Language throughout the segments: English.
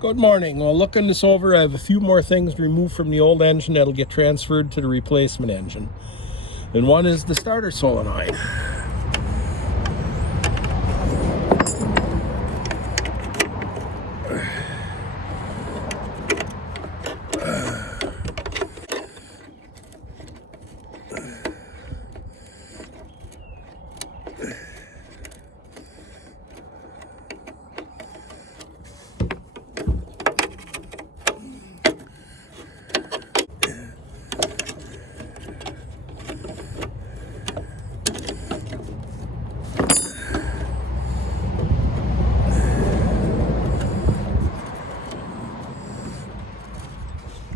Good morning. Well, looking this over, I have a few more things removed from the old engine that'll get transferred to the replacement engine. And one is the starter solenoid.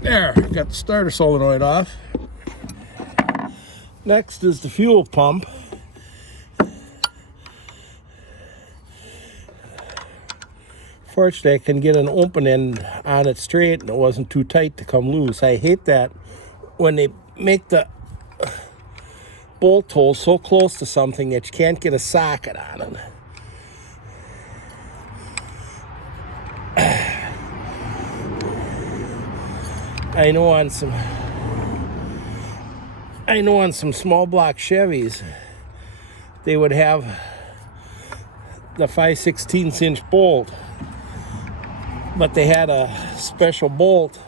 There, got the starter solenoid off. Next is the fuel pump. Fortunately, I can get an open end on it straight and it wasn't too tight to come loose. I hate that when they make the bolt hole so close to something that you can't get a socket on it. I know on some small block Chevys, they would have the 5/16 inch bolt, but they had a special bolt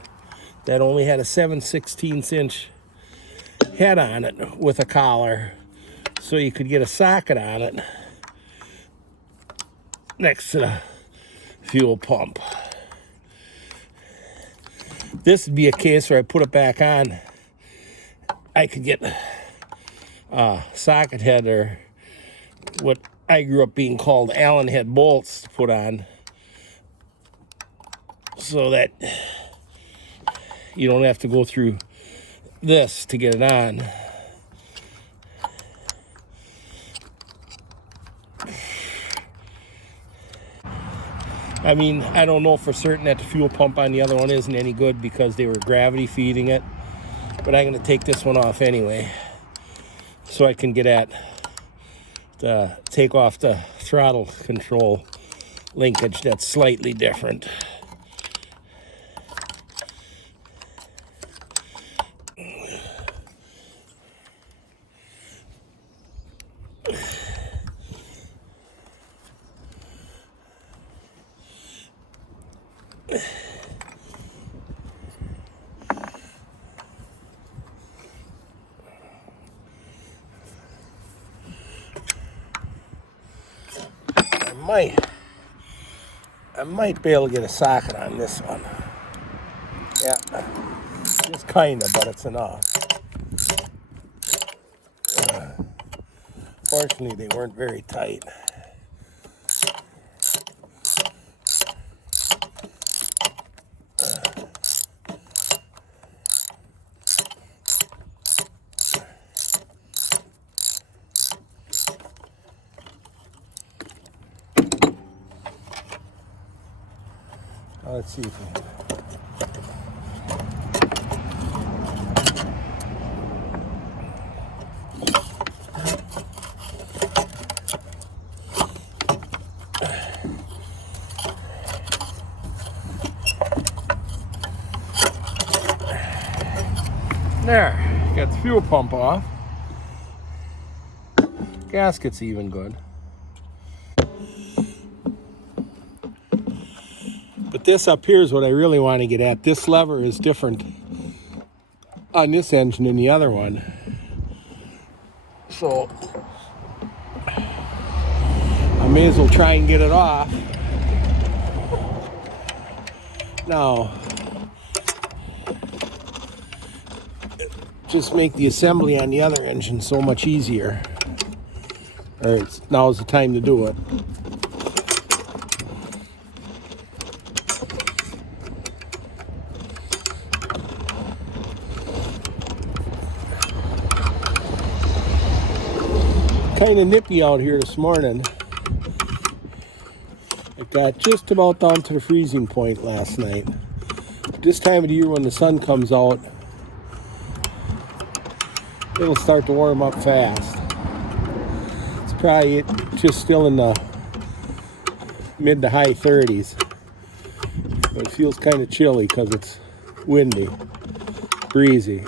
that only had a 7/16 inch head on it with a collar, so you could get a socket on it next to the fuel pump. This would be a case where I put it back on. I could get a socket head, or what I grew up being called Allen head bolts, to put on, so that you don't have to go through this to get it on. I mean, I don't know for certain that the fuel pump on the other one isn't any good because they were gravity feeding it, but I'm going to take this one off anyway so I can get at the take off the throttle control linkage that's slightly different. I might be able to get a socket on this one. Yeah, just kinda, but it's enough. Fortunately, they weren't very tight. Let's see if we... There, got the fuel pump off. Gasket's even good. But this up here is what I really want to get at. This lever is different on this engine than the other one. So I may as well try and get it off. Now, just make the assembly on the other engine so much easier. Now's the time to do it. Kind of nippy out here this morning. It got just about down to the freezing point last night. This time of the year when the sun comes out, it'll start to warm up fast. It's probably just still in the mid to high 30s. But it feels kind of chilly because it's windy, breezy.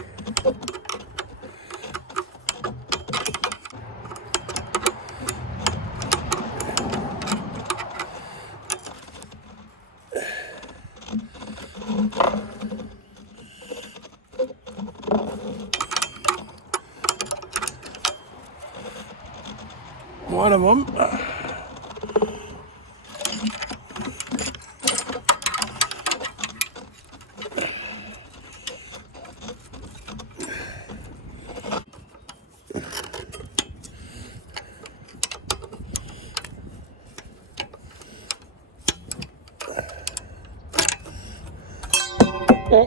One of them. Oh.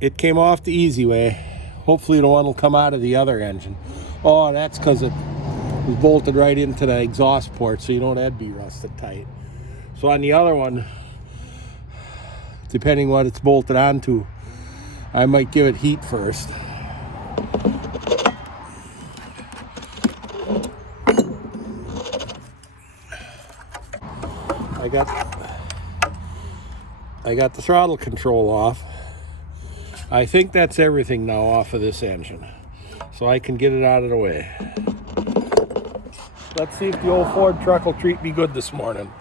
It came off the easy way. Hopefully the one will come out of the other engine. Oh, that's because it was bolted right into the exhaust port, so you know that'd be rusted tight. So on the other one, depending what it's bolted onto, I might give it heat first. I got the throttle control off. I think that's everything now off of this engine, so I can get it out of the way. Let's see if the old Ford truck will treat me good this morning.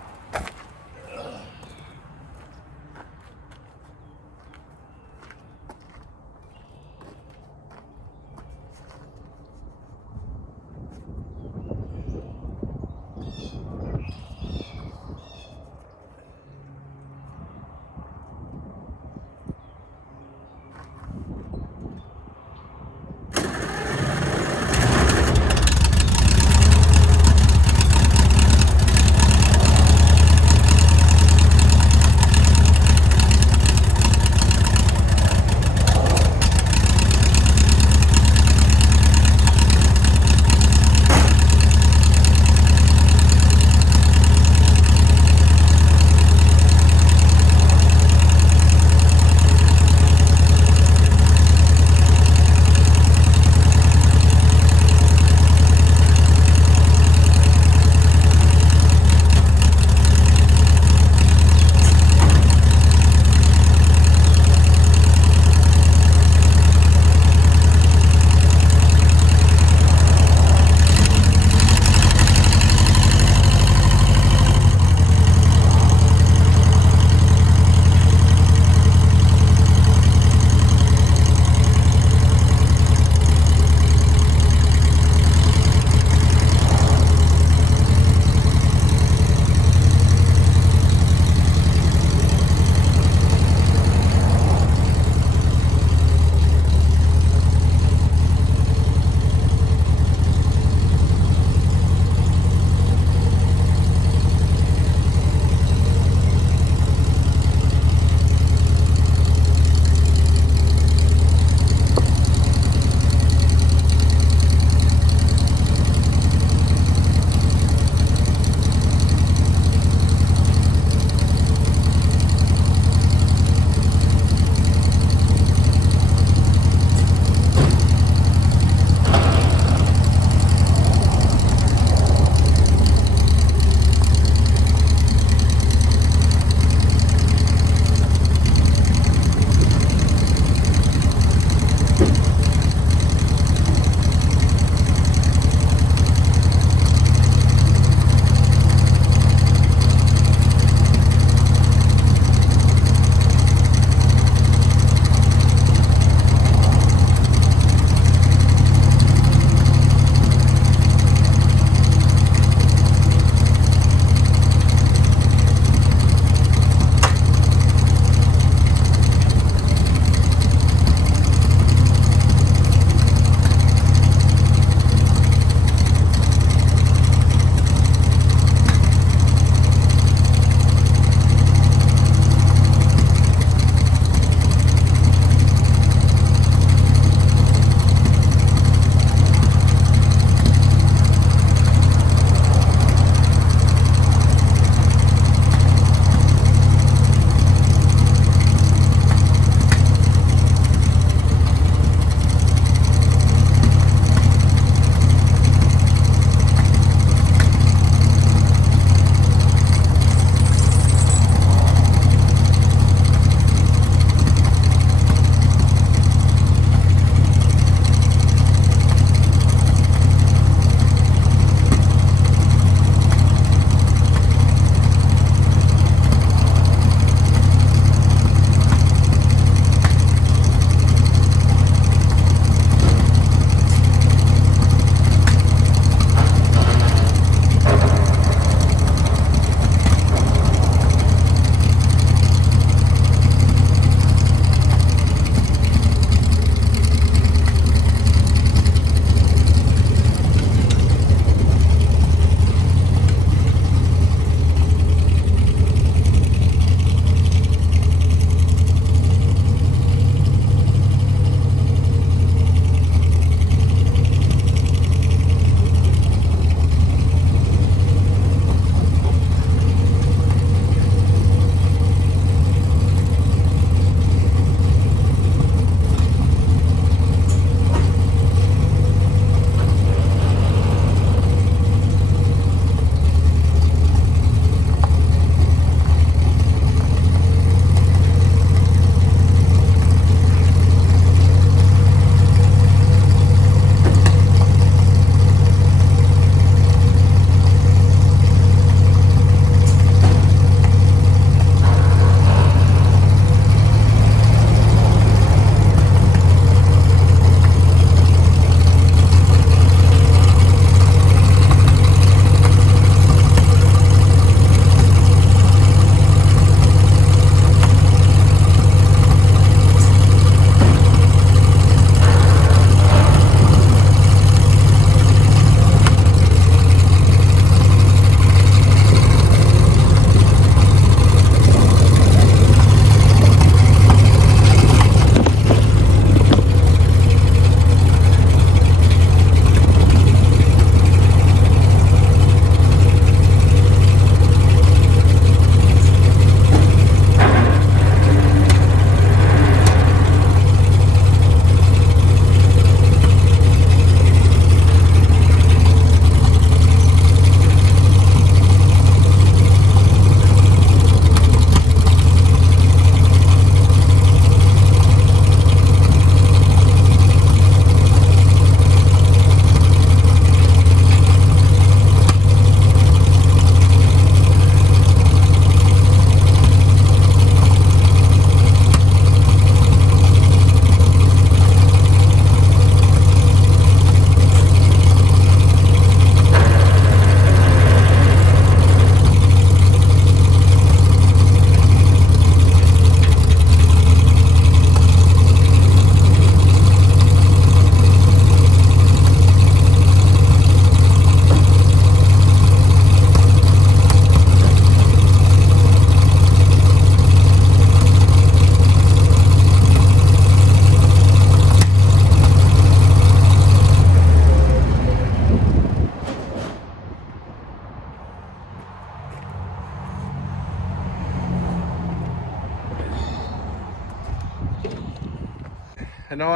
And now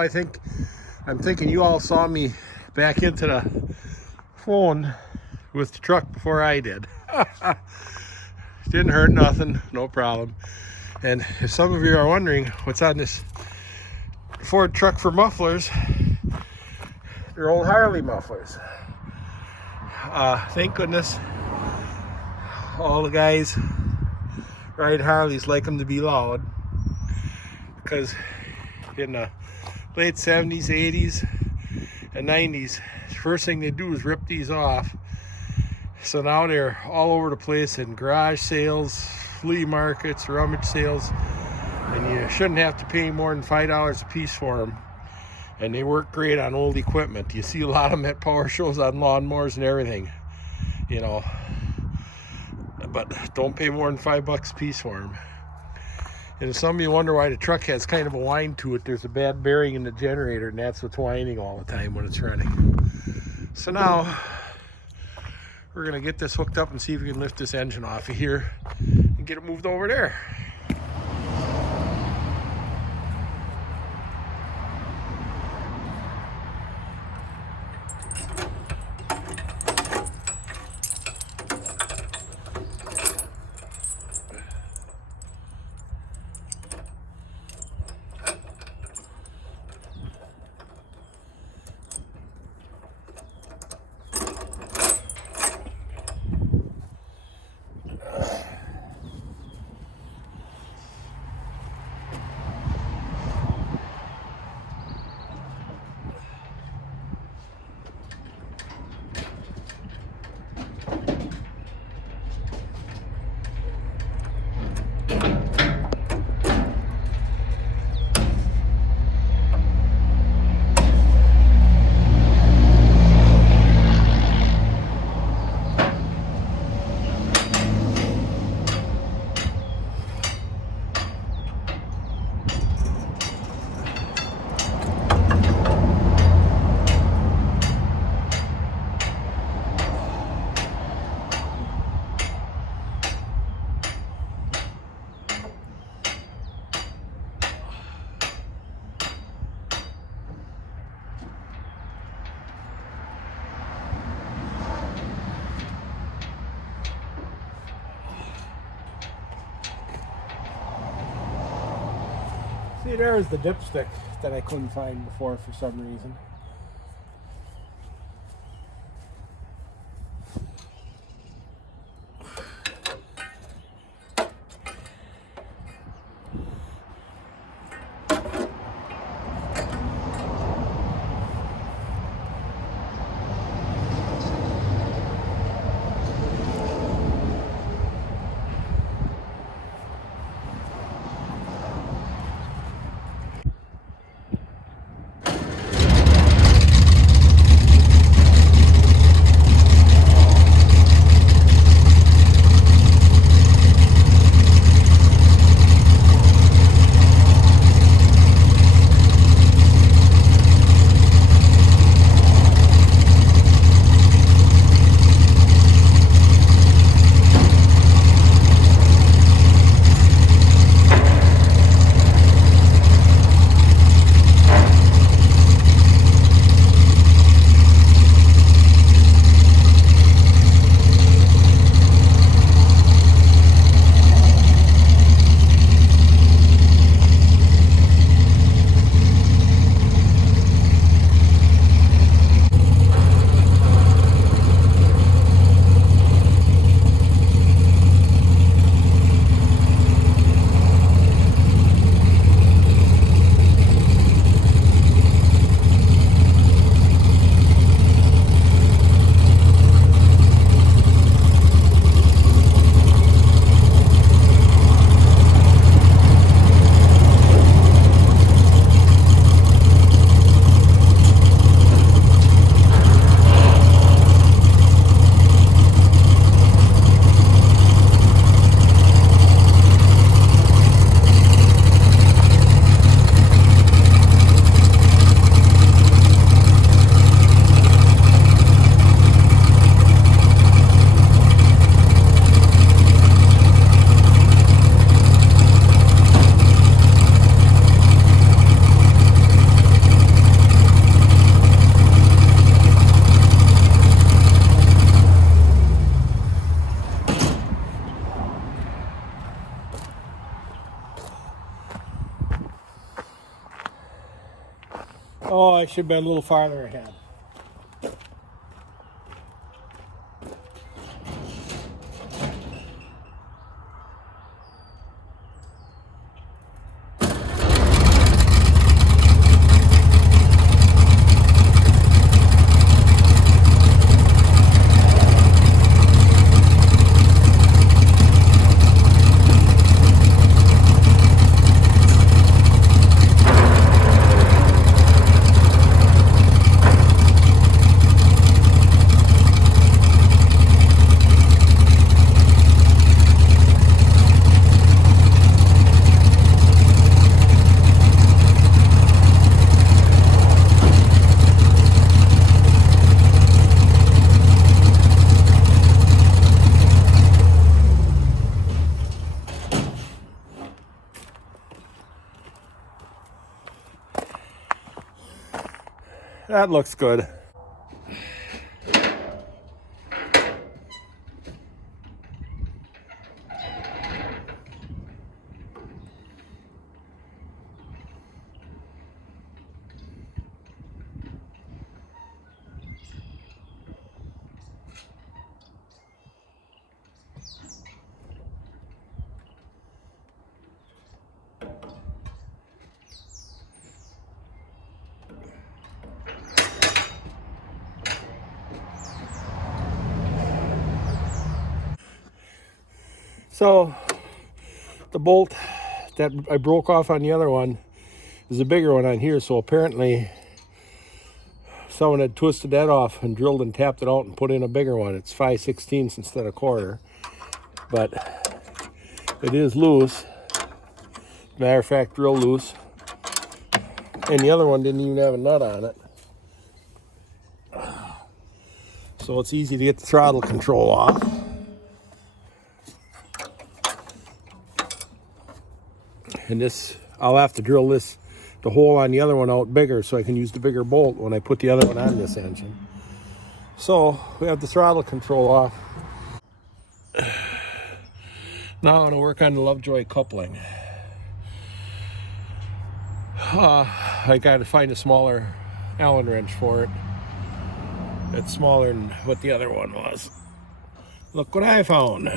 I'm thinking you all saw me back into the phone with the truck before I did. Didn't hurt nothing, no problem. And if some of you are wondering what's on this Ford truck for mufflers, they're old Harley mufflers. Thank goodness all the guys ride Harleys like them to be loud, because in the late 70s, 80s, and 90s, the first thing they do is rip these off. So now they're all over the place in garage sales, flea markets, rummage sales, and you shouldn't have to pay more than $5 a piece for them. And they work great on old equipment. You see a lot of them at power shows on lawnmowers and everything, you know. But don't pay more than $5 a piece for them. And if some of you wonder why the truck has kind of a whine to it, there's a bad bearing in the generator, and that's what's whining all the time when it's running. So now we're gonna get this hooked up and see if we can lift this engine off of here and get it moved over there. See, there's the dipstick that I couldn't find before for some reason. Oh, I should have been a little farther ahead. That looks good. So the bolt that I broke off on the other one is a bigger one on here. So apparently someone had twisted that off and drilled and tapped it out and put in a bigger one. It's 5/16 instead of quarter, but it is loose. Matter of fact, real loose. And the other one didn't even have a nut on it. So it's easy to get the throttle control off. And this, I'll have to drill the hole on the other one out bigger so I can use the bigger bolt when I put the other one on this engine. So we have the throttle control off. Now I'm going to work on the Lovejoy coupling. I got to find a smaller Allen wrench for it. It's smaller than what the other one was. Look what I found.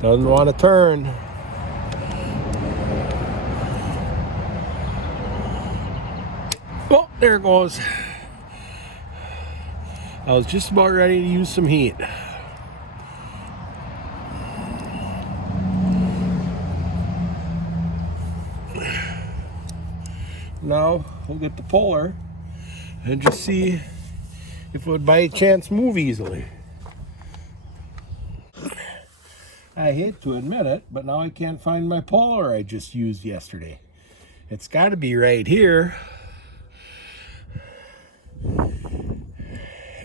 Doesn't want to turn. Well, there it goes. I was just about ready to use some heat. Now we'll get the puller and just see if it would by chance move easily. I hate to admit it, but now I can't find my puller I just used yesterday. It's got to be right here.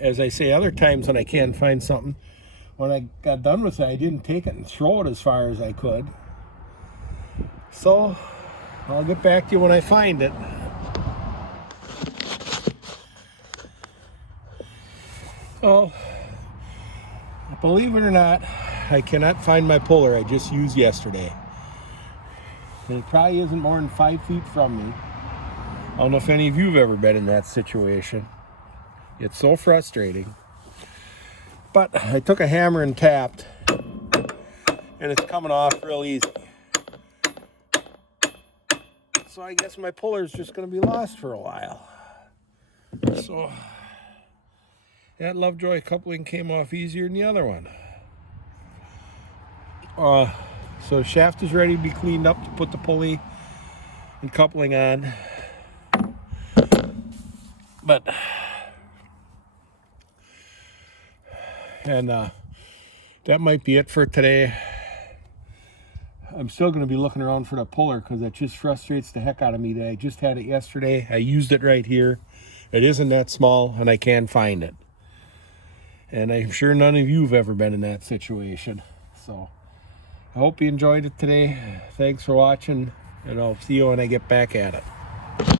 As I say other times when I can't find something, when I got done with it, I didn't take it and throw it as far as I could. So I'll get back to you when I find it. Oh, believe it or not, I cannot find my puller I just used yesterday. And it probably isn't more than 5 feet from me. I don't know if any of you have ever been in that situation. It's so frustrating. But I took a hammer and tapped, and it's coming off real easy. So I guess my puller is just going to be lost for a while. So that Lovejoy coupling came off easier than the other one. So the shaft is ready to be cleaned up to put the pulley and coupling on. But that might be it for today. I'm still going to be looking around for the puller because it just frustrates the heck out of me that I just had it yesterday. I used it right here. It isn't that small, and I can't find it. And I'm sure none of you have ever been in that situation. So I hope you enjoyed it today. Thanks for watching, and I'll see you when I get back at it.